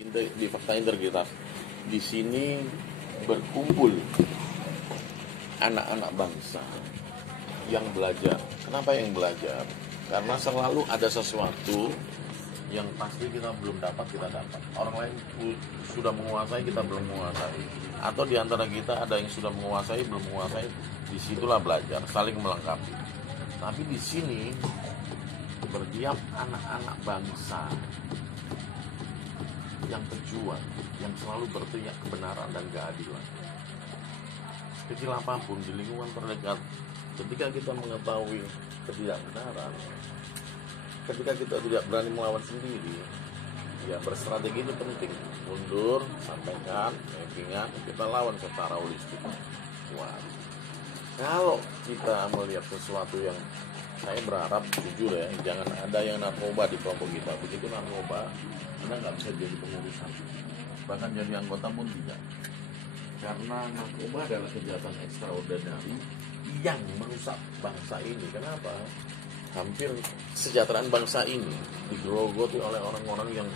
Di fakta integritas, di sini berkumpul anak-anak bangsa yang belajar. Kenapa yang belajar? Karena selalu ada sesuatu yang pasti kita belum dapat, kita dapat. Orang lain sudah menguasai, kita belum menguasai. Atau di antara kita ada yang sudah menguasai, belum menguasai. Disitulah belajar, saling melengkapi. Tapi di sini berdiam anak-anak bangsa yang berjuang, yang selalu berteriak kebenaran dan keadilan. Kecil apapun di lingkungan terdekat, ketika kita mengetahui ketidakbenaran, ketika kita tidak berani melawan sendiri, ya berstrategi itu penting. Mundur, sampaikan, mappingan, kita lawan secara holistik. Wah, kalau kita melihat sesuatu yang saya berharap jujur ya, jangan ada yang narkoba di kelompok kita. Begitu narkoba, kita nggak bisa jadi pengurusan, bahkan jadi anggota pun tidak. Karena narkoba adalah kejahatan ekstraordinari yang merusak bangsa ini. Kenapa? Hampir kesejahteraan bangsa ini digerogoti oleh orang-orang yang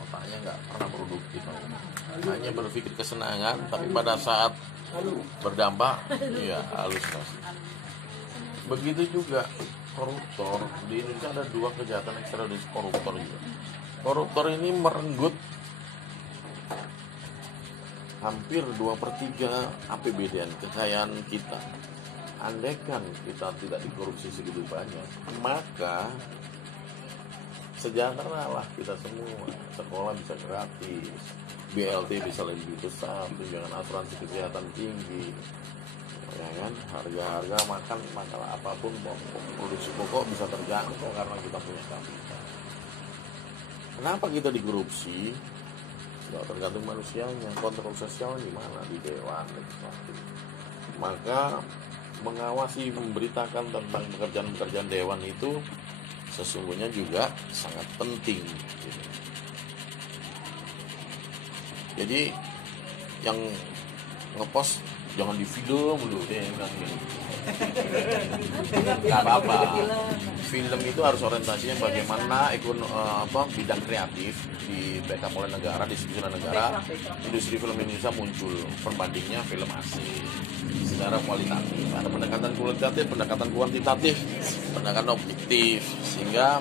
otaknya nggak pernah produktif, hanya berpikir kesenangan, tapi pada saat berdampak, ya halusinasi. Begitu juga koruptor. Di Indonesia ada dua kejahatan ekstraordinari koruptor juga. Koruptor ini merenggut hampir 2/3 APBD kekayaan kita. Andaikan kita tidak dikorupsi segitu banyak, maka sejahteralah kita semua. Sekolah bisa gratis, BLT bisa lebih besar, tunjangan asuransi kesehatan tinggi, ya kan, harga-harga makan makanan apapun, produksi pokok bisa terjangkau karena kita punya kapital. Kenapa kita dikorupsi? Tidak tergantung manusianya. Kontrol sosial di mana? Di dewan legislatif. Maka mengawasi, memberitakan tentang pekerjaan-pekerjaan dewan itu sesungguhnya juga sangat penting. Jadi yang ngepost jangan di video dulu deh, nggak apa-apa. Film itu harus orientasinya bagaimana bidang kreatif di backup oleh negara, distribusi negara, industri film Indonesia muncul. Perbandingnya film asing secara kualitatif, ada pendekatan kualitatif, pendekatan kuantitatif, pendekatan objektif, sehingga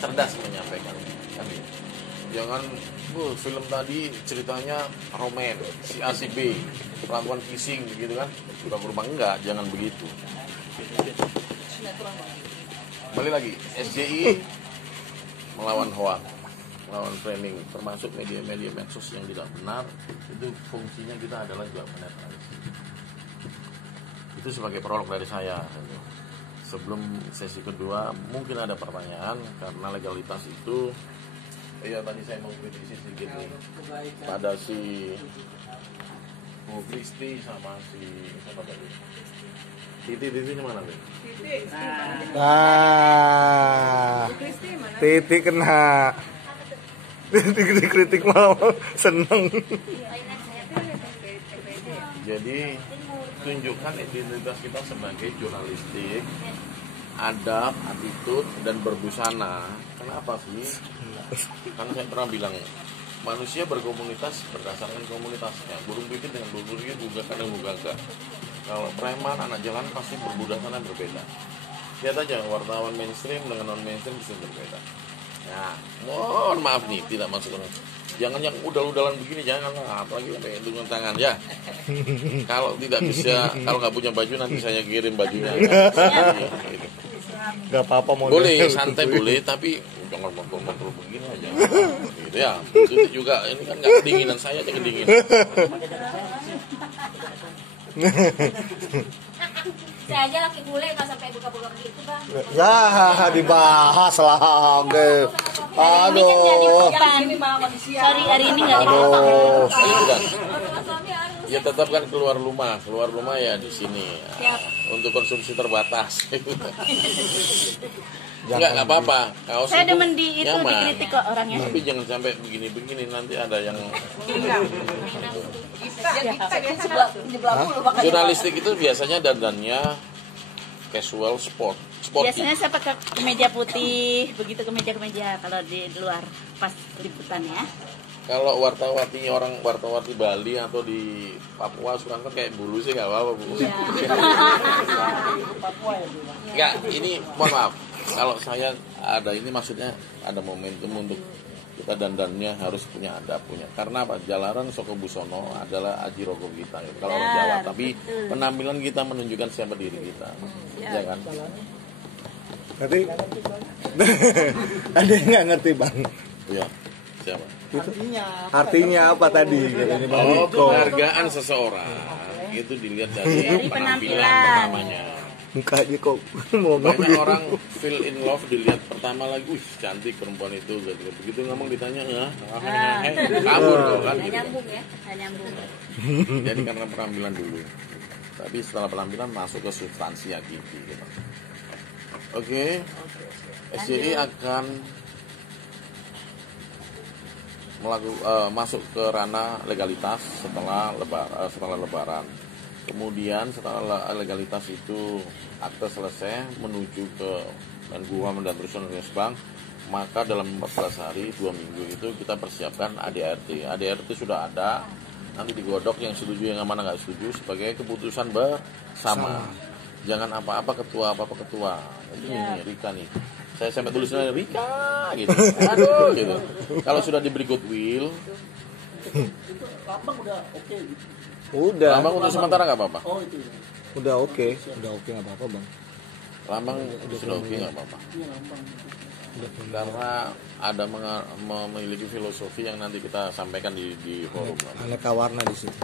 cerdas menyampaikan. Kan gitu. Jangan film tadi ceritanya romen, si A si B, perlakuan kissing gitu kan, sudah berubah. Enggak, jangan begitu. Balik lagi, SJI melawan hoax, melawan framing, termasuk media-media medsos yang tidak benar. Itu fungsinya kita adalah juga menetralisir. Itu sebagai prolog dari saya. Sebelum sesi kedua mungkin ada pertanyaan, karena legalitas itu. Iya, tadi saya mau kritisi sedikit nih pada si Bu Kristi sama si siapa tadi? Titi mana nih? Titi kena. Titi kritik mau seneng. Jadi tunjukkan identitas kita sebagai jurnalistik, adab, attitude, dan berbusana. Kenapa sih? Karena saya pernah bilang, manusia berkomunitas berdasarkan komunitasnya. Burung pipit dengan burung pipit, bugakan dan bugaga. Kalau preman, anak jalan pasti berbudasana berbeda. Lihat aja wartawan mainstream dengan non mainstream bisa berbeda. Nah, mohon maaf nih, tidak masuk ke. Jangan yang udal-udalan begini, janganlah. Apalagi sampai hitungan tangan ya. Kalau tidak bisa, kalau nggak punya baju nanti saya kirim bajunya. Ya. Gitu. Gak apa-apa mau boleh santai boleh, tapi jangan kontrol begini aja gitu ya. Itu juga ini kan nggak kedinginan, saya aja kedinginan. Saya aja laki bule nggak sampai buka-buka begitu bang. Ya dibahas lah, oke. Aduh. Sorry hari ini nggak Aduh. Ya tetap kan keluar rumah ya di sini ya, untuk konsumsi terbatas. Nggak apa-apa. Saya demen di itu nyaman. dikritik kok orangnya. Tapi jangan sampai begini nanti ada yang. Jurnalistik itu biasanya dandannya casual sport sporty. Biasanya saya pakai kemeja putih, begitu kemeja kalau di luar pas liputan ya. Kalau warta-warti Bali atau di Papua suka pakai bulu sih nggak apa-apa Bu. Iya. Nggak, ini mohon maaf. Kalau saya ada ini maksudnya ada momentum untuk kita dandannya harus punya adab punya. Karena apa? Jalaran Soko Busono adalah aji rogo kita ya. Kalau orang Jawa, tapi penampilan kita menunjukkan siapa diri kita. Ya kan? Nanti ada yang nggak ngerti bang. Iya. Siapa? Artinya apa tadi? Katanya Bang Oh, Riko. penghargaan seseorang itu dilihat dari penampilan pertamanya. Mukanya kok mau Banyak orang feel in love dilihat pertama lagi, wih cantik perempuan itu, gitu. Begitu ngomong ditanya, kabur tuh kan. Nggak Gitu. nyambung ya. Nggak nyambung. Jadi karena penampilan dulu. Tapi setelah penampilan masuk ke substansi hakiki. Gitu. Oke. SCI akan masuk ke ranah legalitas setelah lebaran. Kemudian setelah legalitas itu akte selesai menuju ke Menkumham dan Terus Bank, maka dalam 14 hari 2 minggu itu kita persiapkan ADRT. ADRT sudah ada, nanti digodok yang setuju yang mana nggak setuju sebagai keputusan bersama. Jangan apa-apa ketua. Itu nih Rika nih. Saya sampai tulisannya Rika gitu. Aduh gitu. Kalau sudah diberi goodwill, Udah. lambang untuk sementara nggak apa-apa. Udah oke nggak apa-apa bang. Lambang sudah oke nggak apa-apa. Karena ada memiliki filosofi yang nanti kita sampaikan di forum. Aneka warna di situ.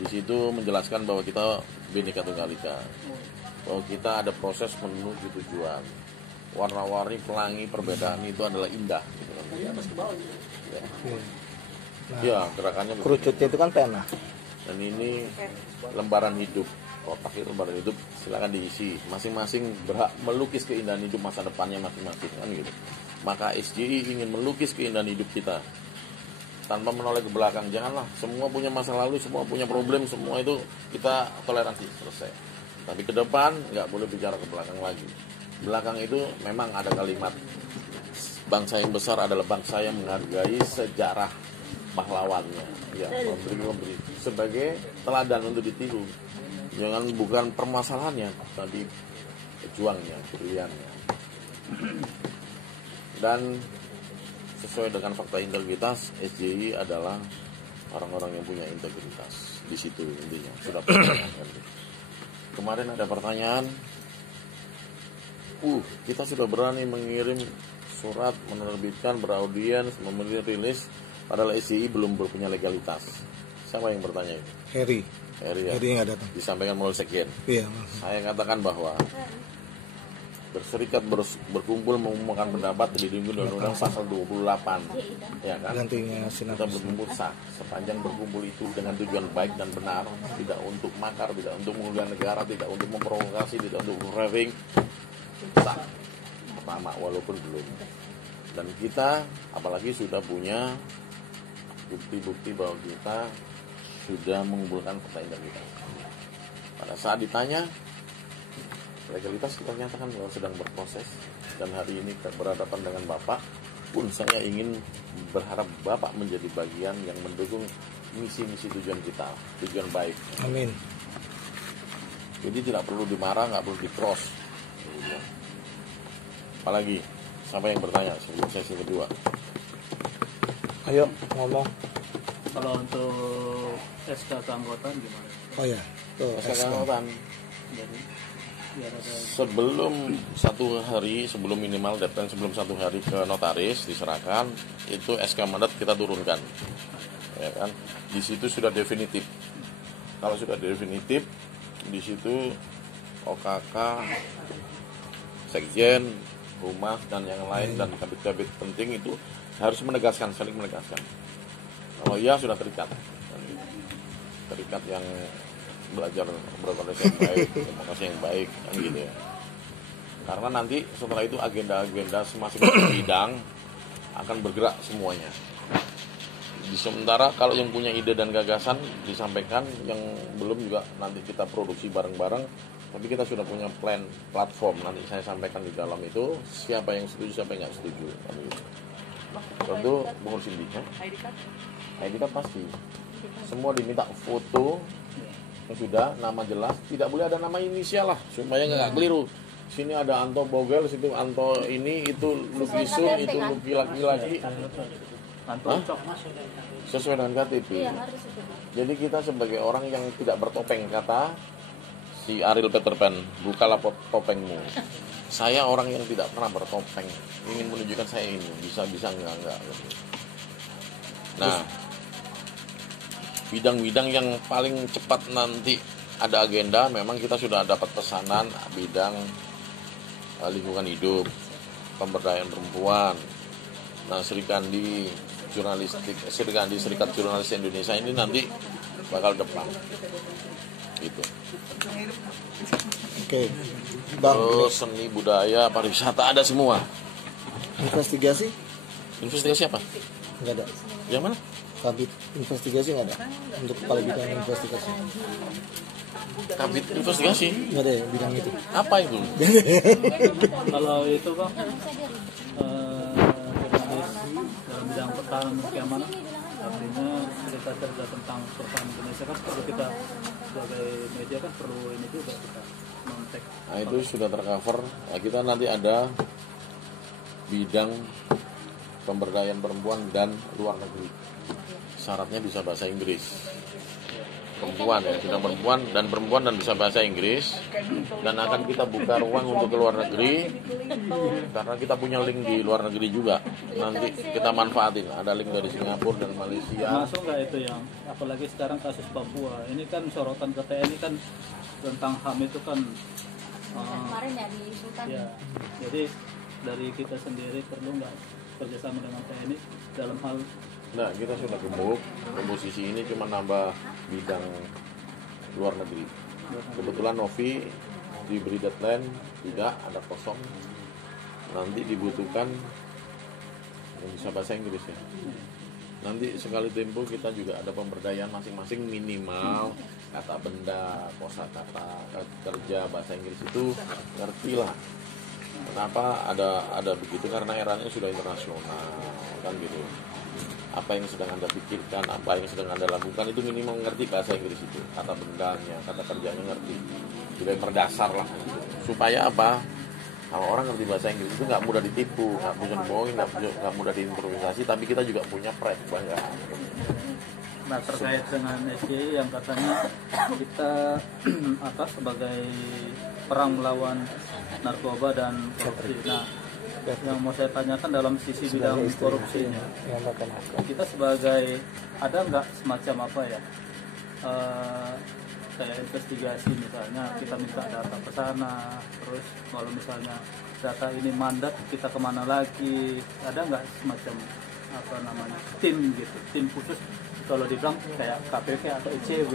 Di situ menjelaskan bahwa kita Bhinneka Tunggal Ika, bahwa kita ada proses menuju tujuan. Warna-warni, pelangi, perbedaan itu adalah indah. Gitu kan. Ya, gerakannya begitu. Kerucutnya itu kan pena. Dan ini lembaran hidup. Kotak itu lembaran hidup, silakan diisi. Masing-masing berhak melukis keindahan hidup masa depannya masing-masing kan gitu. Maka SJI ingin melukis keindahan hidup kita tanpa menoleh ke belakang. Janganlah, semua punya masa lalu, semua punya problem, semua itu kita toleransi, selesai. Tapi ke depan nggak boleh bicara ke belakang lagi. Belakang itu memang ada kalimat bangsa yang besar adalah bangsa yang menghargai sejarah pahlawannya, ya, memberi sebagai teladan untuk ditiru. Jangan bukan permasalahannya, tadi pejuangnya, pilihannya. Dan sesuai dengan fakta integritas, SJI adalah orang-orang yang punya integritas. Di situ intinya sudah pertanyaan. Kemarin ada pertanyaan, kita sudah berani mengirim surat, menerbitkan, beraudiens, memilih rilis, padahal SJI belum punya legalitas. Siapa yang bertanya itu? Heri Heri ya? nggak datang. Disampaikan melalui sekjen. Iya. Saya katakan bahwa berserikat, berkumpul, mengumumkan pendapat dilindungi undang-undang pasal 28, ya kan? Gantinya sinar. Kita berkumpul sah sepanjang berkumpul itu dengan tujuan baik dan benar, tidak untuk makar, tidak untuk menggulingkan negara, tidak untuk memprovokasi, tidak untuk raving, sah. Pertama, walaupun belum. Dan kita apalagi sudah punya bukti-bukti bahwa kita sudah mengumpulkan fakta integritas. Pada saat ditanya legalitas, kita nyatakan bahwa sedang berproses, dan hari ini berhadapan dengan Bapak pun saya ingin berharap Bapak menjadi bagian yang mendukung misi-misi tujuan kita, tujuan baik. Amin. Jadi tidak perlu dimarah, nggak perlu di-cross. Apalagi siapa yang bertanya sebelum sesi kedua? Ayo ngomong. Kalau untuk SK keanggotaan gimana? Oh ya. Tuh, Kesepakatan Jadi biar ada sebelum 1 hari, sebelum minimal deadline sebelum 1 hari ke notaris diserahkan, itu SK mandat kita turunkan, ya kan? Di situ sudah definitif. Kalau sudah definitif, di situ OKK, Sekjen, Humas dan yang lain dan kabit-kabit penting itu harus menegaskan, saling menegaskan. Kalau iya sudah terikat yang belajar berkomunikasi yang baik, komunikasi yang baik, kan gitu ya. Karena nanti setelah itu agenda-agenda masing-masing bidang akan bergerak semuanya. Di sementara kalau yang punya ide dan gagasan disampaikan, yang belum juga nanti kita produksi bareng-bareng Tapi kita sudah punya plan platform, nanti saya sampaikan di dalam itu siapa yang setuju, siapa yang nggak setuju. Gitu. Tentu pengurus Cindy, ID card pasti. Semua diminta foto yang sudah nama jelas, tidak boleh ada nama inisial lah supaya nggak keliru. Sini ada Anto Bogel, situ Anto ini, itu Luki Sun, itu Luki laki-laki. Anto Cok. Sesuai dengan KTP. Iya, harus itu. Jadi kita sebagai orang yang tidak bertopeng, kata si Ariel Peter Pan, bukalah topengmu. Saya orang yang tidak pernah bertopeng, ingin menunjukkan saya ini bisa enggak. Nah, bidang-bidang yang paling cepat nanti ada agenda, memang kita sudah dapat pesanan bidang lingkungan hidup, pemberdayaan perempuan. Nah, Serikat Jurnalis Indonesia ini nanti bakal depan. Gitu. Oke. Bang, Terus seni, budaya, pariwisata ada semua. investigasi Investigasi apa? nggak ada. Yang mana? Kabit investigasi nggak ada. Untuk kepala bidang investigasi Kabit investigasi. nggak ada ya bidang itu. Apa itu? Kalau itu Bang, jurnalis dalam bidang pertahanan bagaimana? Artinya cerita-cerita tentang pertahanan Indonesia kan perlu kita sebagai media kan perlu ini juga kita mentek. Nah, itu sudah tercover. Nah, kita nanti ada bidang pemberdayaan perempuan dan luar negeri. Syaratnya bisa bahasa Inggris. Perempuan ya, bidang perempuan dan bisa bahasa Inggris, dan akan kita buka ruang untuk ke luar negeri karena kita punya link di luar negeri juga. Nanti kita manfaatin, ada link dari Singapura dan Malaysia. Masuk nggak itu yang apalagi sekarang kasus Papua ini kan sorotan ke TNI kan tentang HAM itu kan Kemarin ya di Sultan. ya, jadi dari kita sendiri perlu nggak kerjasama dengan TNI dalam hal Nah, kita sudah gemuk. Komposisi ini cuma nambah bidang luar negeri. Kebetulan Novi diberi deadline, tidak ada kosong. Nanti dibutuhkan yang bisa bahasa Inggris ya. Nanti sekali tempo kita juga ada pemberdayaan masing-masing, minimal kata benda, kosakata kerja bahasa Inggris itu ngerti lah. Kenapa ada begitu? Karena eranya sudah internasional kan gitu. Apa yang sedang Anda pikirkan, apa yang sedang Anda lakukan itu minimal mengerti bahasa Inggris itu, kata bendanya, kata kerjanya ngerti, sudah berdasar lah gitu. Supaya apa? Kalau orang ngerti bahasa Inggris itu nggak mudah ditipu, nggak mudah bohong, nggak mudah diimprovisasi, tapi kita juga punya pride kebanggaan. nah terkait dengan SBY yang katanya kita sebagai perang melawan narkoba dan korupsi. Nah, yang mau saya tanyakan dalam sisi bidang korupsinya, kita sebagai ada nggak semacam apa ya kayak investigasi, misalnya kita minta data ke sana, terus kalau misalnya data ini mandat kita kemana lagi, ada nggak semacam apa namanya tim gitu, tim khusus kalau dibilang kayak KPP atau ICW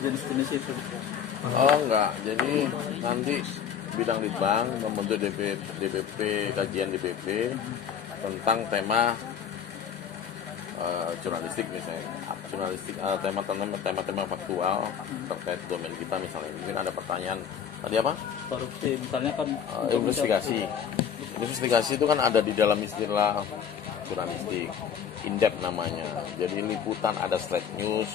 jenis-jenis itu? Oh enggak, jadi nanti bidang litbang membentuk DPP, kajian DPP tentang tema jurnalistik misalnya, tema faktual terkait domain kita misalnya. Mungkin ada pertanyaan tadi apa? Korupsi misalnya kan Investigasi itu kan ada di dalam istilah jurnalistik, in-depth namanya. Jadi liputan, ada slide news,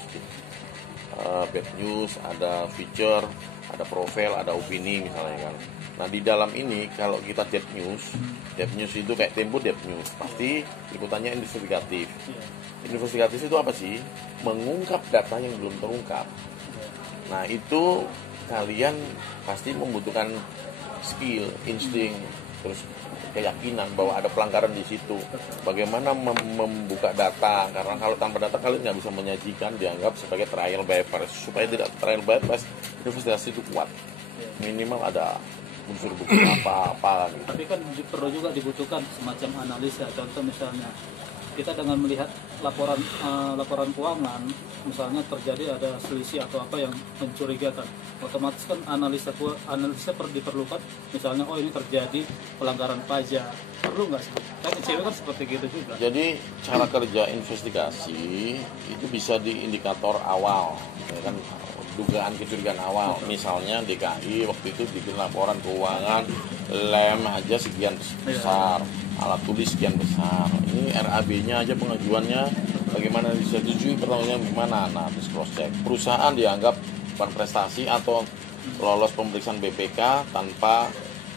bad news, ada feature, ada profil, ada opini misalnya kan. Nah di dalam ini kalau kita deep news itu kayak Tempo deep news, pasti liputannya investigatif. Investigatif itu apa sih? Mengungkap data yang belum terungkap. Nah itu kalian pasti membutuhkan skill, insting, terus keyakinan bahwa ada pelanggaran di situ. Bagaimana membuka data? Karena kalau tanpa data kalian nggak bisa menyajikan, dianggap sebagai trial by fire. Supaya tidak trial by fire, investigasi itu kuat. Minimal ada unsur bukti apa-apa. Gitu. Tapi kan perlu juga dibutuhkan semacam analisa. Contoh misalnya kita dengan melihat laporan keuangan, misalnya terjadi ada selisih atau apa yang mencurigakan, otomatis kan analisa diperlukan. Misalnya oh ini terjadi pelanggaran pajak, perlu nggak sih? Kan cewek kan seperti gitu juga. Jadi cara kerja investigasi itu bisa di indikator awal, ya kan, dugaan kecurigaan awal. Misalnya DKI waktu itu bikin laporan keuangan, lem aja sekian besar, alat tulis sekian besar. Ini RAB-nya aja pengajuannya bagaimana disetujui, pertanyaannya gimana. Nah, terus cross check. Perusahaan dianggap bukan prestasi atau lolos pemeriksaan BPK tanpa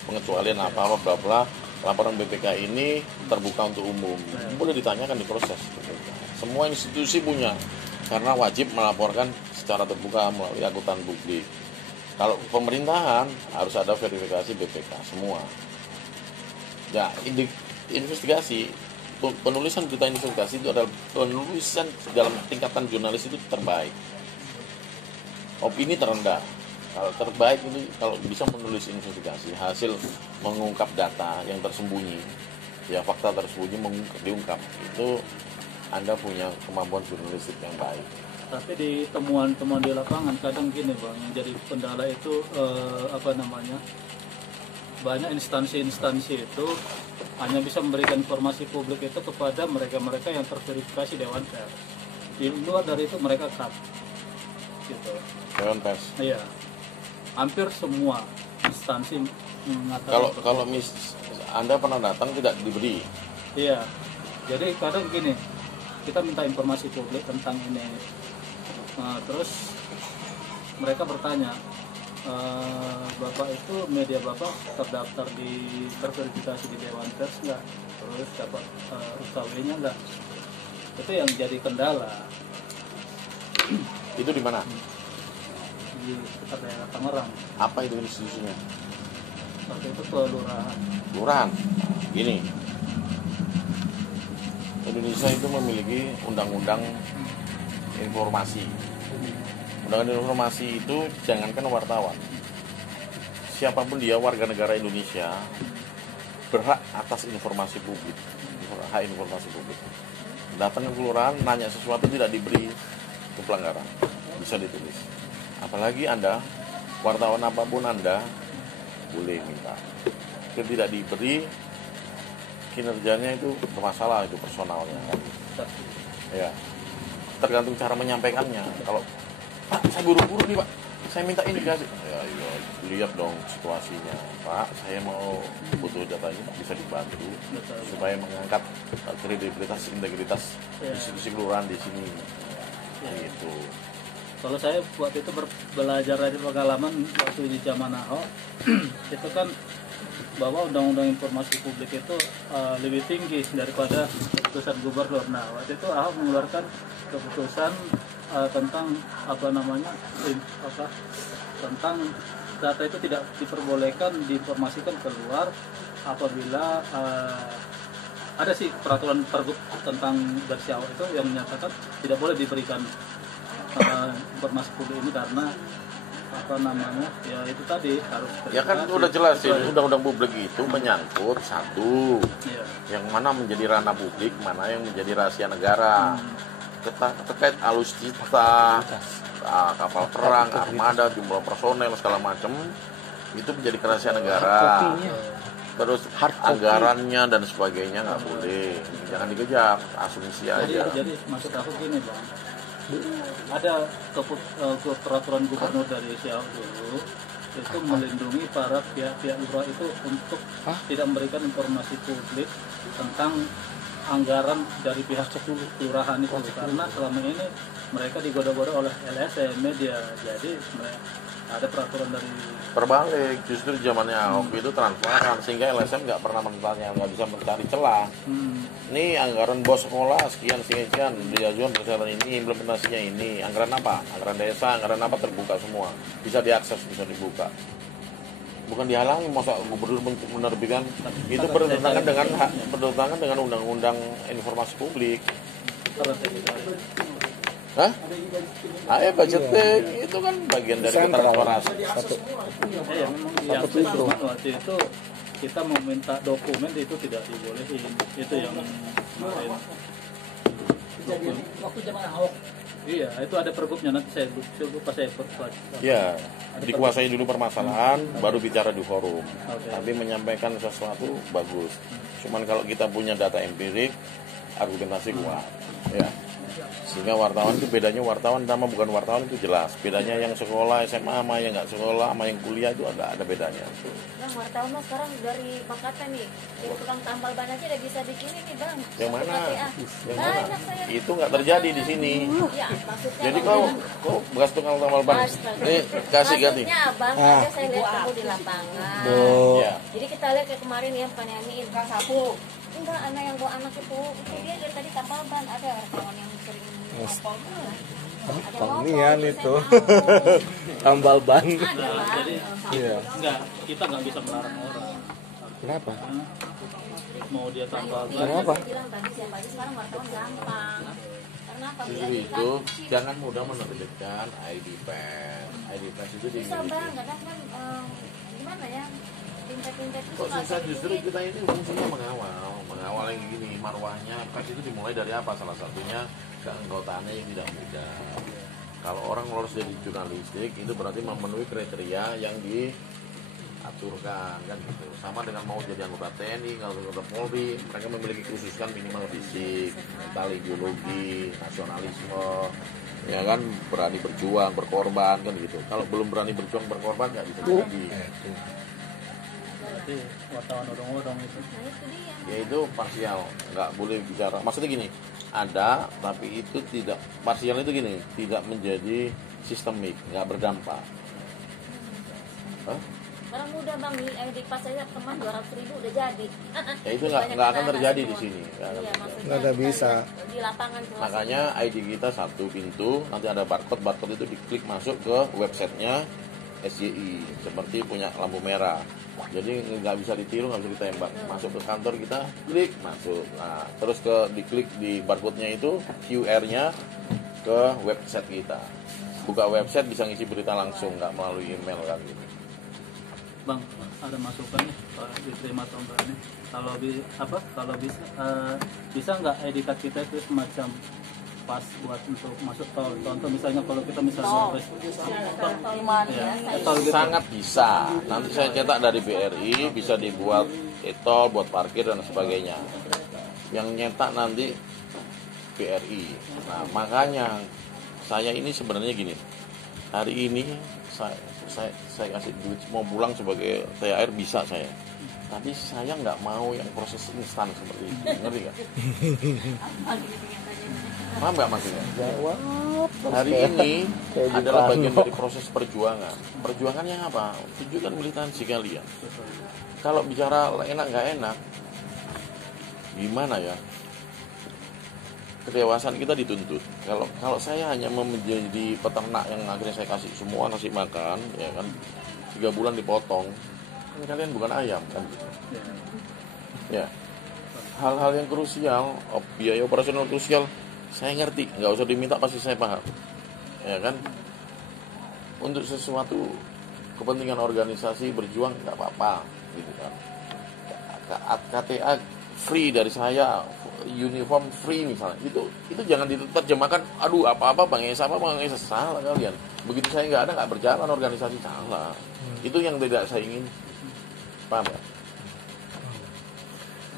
pengecualian apa bla bla. Laporan BPK ini terbuka untuk umum. Boleh ditanyakan di proses. Semua institusi punya, karena wajib melaporkan secara terbuka melalui akuntan publik. Kalau pemerintahan harus ada verifikasi BPK semua. Ya, investigasi, penulisan berita investigasi itu adalah penulisan dalam tingkatan jurnalis itu terbaik. Opini terendah. Kalau terbaik itu kalau bisa menulis investigasi, hasil mengungkap data yang tersembunyi, ya fakta tersembunyi diungkap, itu Anda punya kemampuan jurnalistik yang baik. Tapi di temuan-temuan di lapangan kadang gini bang, yang jadi kendala itu banyak instansi-instansi itu hanya bisa memberikan informasi publik itu kepada mereka-mereka yang terverifikasi Dewan Pers. Di luar dari itu mereka cut, gitu. Dewan Pers. Iya, hampir semua instansi mengatakan. Kalau Anda pernah datang tidak diberi. Iya, jadi kadang gini, kita minta informasi publik tentang ini. Terus mereka bertanya, Bapak itu media Bapak terdaftar terverifikasi di Dewan Pers nggak? Terus dapat UKW-nya nggak? Itu yang jadi kendala. Itu di mana? Di sekitar daerah Tangerang. Apa itu institusinya? Waktu itu kelurahan. Kelurahan. Gini, Indonesia itu memiliki undang-undang informasi. Undang-undang informasi itu jangankan wartawan, siapapun dia warga negara Indonesia berhak atas informasi publik, hak informasi publik. Datang ke kelurahan nanya sesuatu tidak diberi, itu pelanggaran, bisa ditulis. Apalagi Anda wartawan apapun Anda boleh minta, itu tidak diberi, kinerjanya itu bermasalah, itu personalnya kan. Ya, tergantung cara menyampaikannya. Kalau Pak, saya buru-buru nih Pak, saya minta ini kasih. Ya, lihat dong situasinya Pak, saya mau butuh data ini Pak, bisa dibantu. Betul. Supaya mengangkat kredibilitas, integritas institusi kelurahan di sini. Gitu. Kalau saya waktu itu belajar dari pengalaman waktu di zaman Ahok, itu kan bahwa undang-undang informasi publik itu lebih tinggi daripada keputusan gubernur. Nah, waktu itu Ahok mengeluarkan keputusan tentang tentang data itu tidak diperbolehkan diinformasikan keluar apabila ada sih peraturan pergub tentang versi awal itu yang menyatakan tidak boleh diberikan informasi publik ini karena ya itu tadi harus Ya kan udah jelas sih, undang-undang publik itu menyangkut satu, yang mana menjadi ranah publik, mana yang menjadi rahasia negara. Terkait alutsista, kapal perang, armada, jumlah personel segala macam, itu menjadi rahasia negara. Terus anggarannya dan sebagainya nggak boleh, jangan dikejar, asumsi aja. Jadi maksud aku gini bang, ada peraturan gubernur dari Siau dulu itu melindungi para pihak-pihak lurah itu untuk tidak memberikan informasi publik tentang anggaran dari pihak kelurahan itu, karena selama ini mereka digoda-goda oleh LSM media. Jadi ada peraturan dari Terbalik, justru zamannya Ahok itu transparan sehingga LSM nggak pernah bertanya, nggak bisa mencari celah. Ini anggaran bos sekolah sekian, diajukan persyaratan ini, implementasinya ini, anggaran apa? Anggaran desa, anggaran apa, terbuka semua, bisa diakses, bisa dibuka. Bukan dihalangi, masa gubernur menerbitkan itu bertentangan dengan undang-undang informasi publik. Hah? Budgeting itu kan bagian dari transparansi. Waktu itu kita meminta dokumen itu tidak dibolehin. Itu yang kemarin. Waktu zaman Ahok. Iya, itu ada pergubnya, nanti saya lupa saya baca. Ya, dikuasai dulu permasalahan, baru bicara di forum. Tapi menyampaikan sesuatu bagus. Cuman kalau kita punya data empirik, argumentasi kuat. Ya. Sehingga wartawan itu bedanya wartawan sama bukan wartawan itu jelas. Bedanya yang sekolah SMA sama yang nggak sekolah sama yang kuliah itu ada bedanya. Bang, wartawan mah sekarang dari Bangkatan nih, yang tukang tambal ban aja udah bisa bikin ini bang. Yang mana? KTA. Yang mana? Banyak saya. Itu nggak terjadi di sini. Ya, maksudnya Jadi bang, kau bekas tukang tambal ban. Astaga. Ini kasih ganti. Maksudnya abang ada saya lihat kamu di lapangan. Ya. Jadi kita lihat kayak kemarin ya bukan ini Kang Sapu. Enggak, anak yang bawa anak itu dia dari tadi tambal ban, ada kawan yang sering ngopol. Ada Pangian ngopol, itu. saya tahu. Tambal ban. Ada bang. Jadi Iya. kita nggak bisa melarang orang. Kenapa? Mau dia tambal ban. Kenapa? Saya bilang tadi siapa aja sekarang wartawan gampang. Karena apa? Justru itu jangan mudah menerbitkan ID pass. ID pass itu Susah bang, dimiliki. kadang kan gimana ya? Pinter-pinter itu Kok suka susah, kayak justru gini. kita ini fungsinya mengawal yang gini. Marwahnya pers itu dimulai dari apa? Salah satunya keanggotaannya yang tidak mudah. Kalau orang lolos jadi jurnalistik itu berarti memenuhi kriteria yang diaturkan kan gitu. Sama dengan mau jadi anggota TNI, kalau anggota Polri, mereka memiliki khusus kan minimal fisik, mental, ideologi, nasionalisme, ya kan, berani berjuang, berkorban kan gitu. Kalau belum berani berjuang, berkorban nggak bisa jadi. Berarti wartawan odong-odong itu. Nah itu dia. Ya itu parsial, nggak boleh bicara. Maksudnya gini, ada tapi itu tidak parsial itu gini, tidak menjadi sistemik, nggak berdampak. Hah? Orang muda bang, di pas saya teman 200.000 udah jadi. Ya itu Banyak nggak akan negara terjadi di semua. sini. Nggak akan Iya, terjadi. maksudnya Nggak ada kita bisa. lihat di lapangan jelas. Makanya ID kita satu pintu, nanti ada barcode itu diklik masuk ke websitenya SJI, seperti punya lampu merah. Jadi nggak bisa ditiru, nggak bisa ditembak. Masuk ke kantor kita, klik masuk. Nah, terus diklik di barcode-nya itu QR-nya ke website kita. Buka website bisa ngisi berita langsung, nggak melalui email kan gitu. Bang, ada masukan nih diterima atau enggak nih? Kalau bisa nggak ID card kita itu semacam pas buat untuk masuk tol. Contoh misalnya kalau kita misalnya tol gitu. Sangat bisa. Nanti saya cetak dari BRI, bisa dibuat e-tol, buat parkir dan sebagainya. Yang nyetak nanti BRI. Nah, makanya saya ini sebenarnya gini. Hari ini saya kasih duit mau pulang sebagai THR bisa saya. Tapi saya nggak mau yang proses instan seperti itu. Ngerti nggak? Paham nggak maksudnya? Jawab. Hari ini Kayak adalah Bung bagian Karno. dari proses perjuangan. Perjuangannya apa? Tunjukkan militansi kalian. Kalau bicara enak nggak enak, gimana ya? Kedewasaan kita dituntut. Kalau saya hanya menjadi peternak yang akhirnya saya kasih semua ngasih makan, ya kan, 3 bulan dipotong, kan kalian bukan ayam kan? Ya. Hal-hal yang krusial, biaya operasional krusial, saya ngerti, nggak usah diminta pasti saya paham, ya kan? Untuk sesuatu kepentingan organisasi berjuang nggak apa-apa, gitu kan? KTA free dari saya, uniform free misalnya, itu jangan diterjemahkan, aduh apa-apa Bang Esa salah kalian. Begitu saya nggak ada, nggak berjalan organisasi, salah. Itu yang tidak saya ingin, paham ya?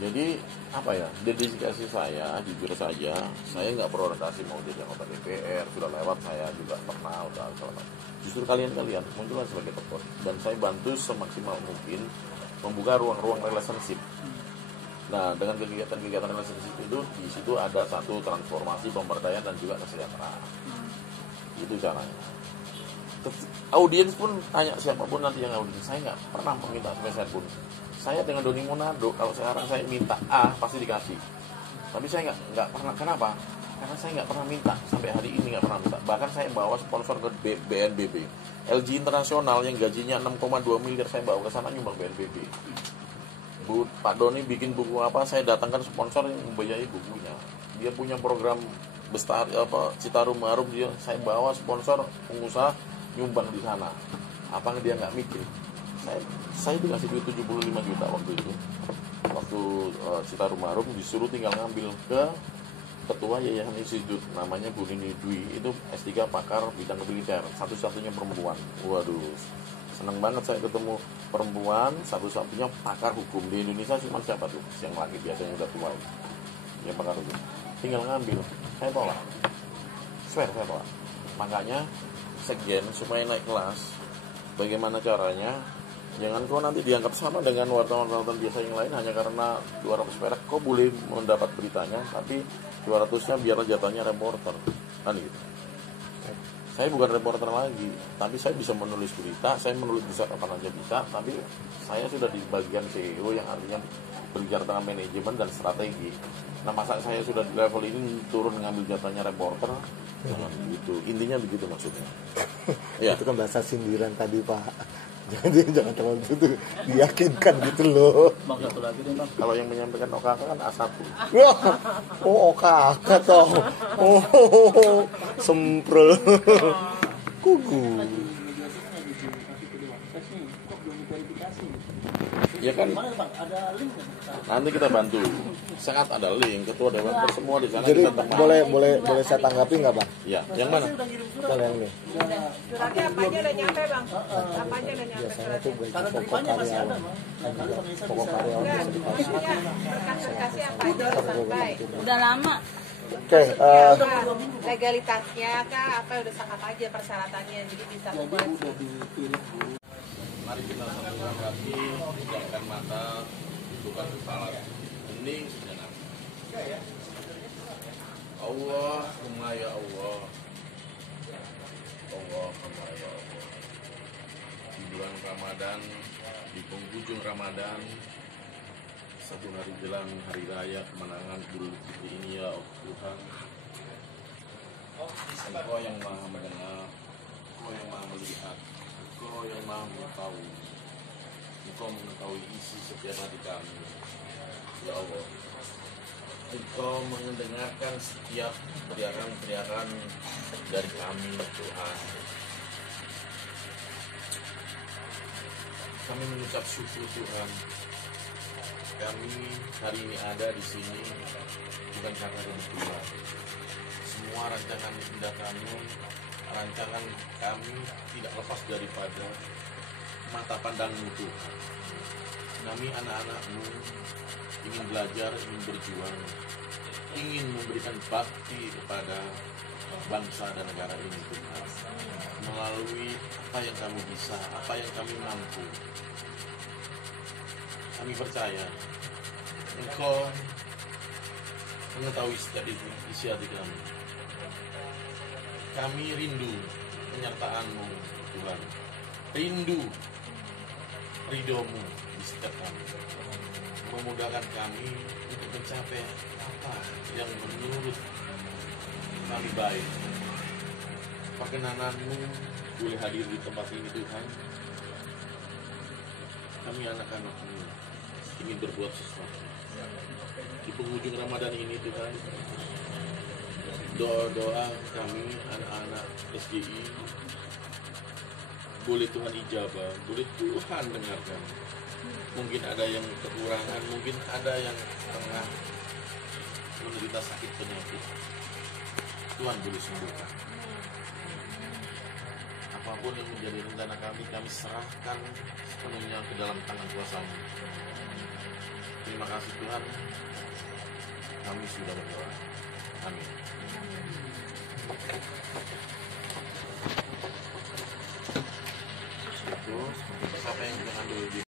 Jadi apa ya, dedikasi saya jujur saja, saya nggak berorientasi mau jadi anggota DPR, sudah lewat, saya juga pernah udah selama. Justru kalian muncullah sebagai tokoh dan saya bantu semaksimal mungkin membuka ruang-ruang relationship. Nah, dengan kegiatan-kegiatan relationship itu di situ ada satu transformasi pemberdayaan dan juga kesejahteraan. Itu caranya. Audiens pun tanya siapapun nanti yang audiens, saya nggak pernah meminta spesial pun. Saya dengan Doni Monardo, kalau sekarang saya minta A pasti dikasih. Tapi saya nggak pernah. Kenapa? Karena saya nggak pernah minta, sampai hari ini nggak pernah minta. Bahkan saya bawa sponsor ke BNPB, LG Internasional yang gajinya 6,2 miliar saya bawa ke sana nyumbang BNPB. Pak Doni bikin buku apa, saya datangkan sponsor yang membiayai bukunya. Dia punya program Citarum Harum, saya bawa sponsor pengusaha nyumbang di sana. Apa dia nggak mikir? Saya dikasih duit 75 juta waktu itu. Waktu Citarum Harum disuruh tinggal ngambil ke ketua Yayasan Institut, namanya Bu Nini Dwi, itu S3 pakar bidang militer, satu-satunya perempuan. Waduh, senang banget saya ketemu perempuan satu-satunya pakar hukum di Indonesia. Cuma siapa tuh yang laki biasanya udah tua ya pakar hukum. tinggal ngambil. Saya tolak. Saya tolak. Makanya sekjen supaya naik kelas, bagaimana caranya? Jangan kau nanti dianggap sama dengan wartawan-wartawan biasa yang lain hanya karena 200 perak kau boleh mendapat beritanya, tapi 200-nya biarlah jatuhnya reporter. Kan gitu. Saya bukan reporter lagi, tapi saya bisa menulis berita, saya menulis bisa kapan aja bisa, tapi saya sudah di bagian CEO yang artinya berbicara tentang manajemen dan strategi. Nah, masa saya sudah di level ini turun ngambil jatahnya reporter, jangan begitu. Intinya begitu maksudnya. Ya. Itu kan bahasa sindiran tadi, Pak. Jangan terlalu itu diyakinkan gitu loh. Bang, satu lagi nih Bang. Kalau yang menyampaikan OKK kan A1. Wah, oh OKK toh. Oh, semprel. Kuku. Ya kan, nanti kita bantu. Sangat ada link, ketua dewan semua di sana. Jadi kita boleh saya tanggapi nggak, Bang? Ya, yang mana? Kalau yang ini. Suratnya apanya udah nyampe bang? Apanya udah nyampe Biasanya tuh gaji Kalau pokok depannya masih ada, karyawan. Bang. Pokok karyawan Enggak, bisa dikasih. maksudnya berkas-berkasnya apa aja udah sampai? Udah lama. Oke, Legalitasnya kah? Apa udah apa aja persyaratannya? Jadi bisa buat Mari kita satukan hati, pejamkan mata, bukan salat, hening sejenak. Allahumma ya Allah, Allahumma ya Allah. Di bulan Ramadan, di penghujung Ramadan, satu hari jelang hari raya kemenangan Idul Fitri ini ya Tuhan, Engkau yang maha mendengar, Engkau yang maha melihat, Engkau yang maha mengetahui. Engkau mengetahui isi setiap hati kami, ya Allah. Engkau mendengarkan setiap teriakan-teriakan dari kami, Tuhan. Kami mengucap syukur Tuhan. Kami hari ini ada di sini bukan karena Tuhan. Semua rancangan indah kami, rancangan kami tidak lepas daripada mata pandangmu Tuhan. Kami anak-anakmu ingin belajar, ingin berjuang, ingin memberikan bakti kepada bangsa dan negara ini Tuhan. Melalui apa yang kami bisa, apa yang kami mampu. Kami percaya Engkau mengetahui setiap isi hati kami. Kami rindu penyertaan-Mu Tuhan. Rindu ridho-Mu di setiap kami. Memudahkan kami untuk mencapai apa yang menurut kami baik. Perkenanan-Mu boleh hadir di tempat ini Tuhan. Kami anak-anak-Mu ingin berbuat sesuatu. Di penghujung Ramadan ini Tuhan, doa-doa kami anak-anak SGI boleh Tuhan ijabah, boleh Tuhan dengarkan. Mungkin ada yang kekurangan, mungkin ada yang tengah menderita sakit penyakit. Tuhan boleh sembuhkan. Apapun yang menjadi rencana kami serahkan sepenuhnya ke dalam tangan kuasa-Mu. Terima kasih Tuhan. Kami sudah berdoa. Amin. Itu siapa yang mengambil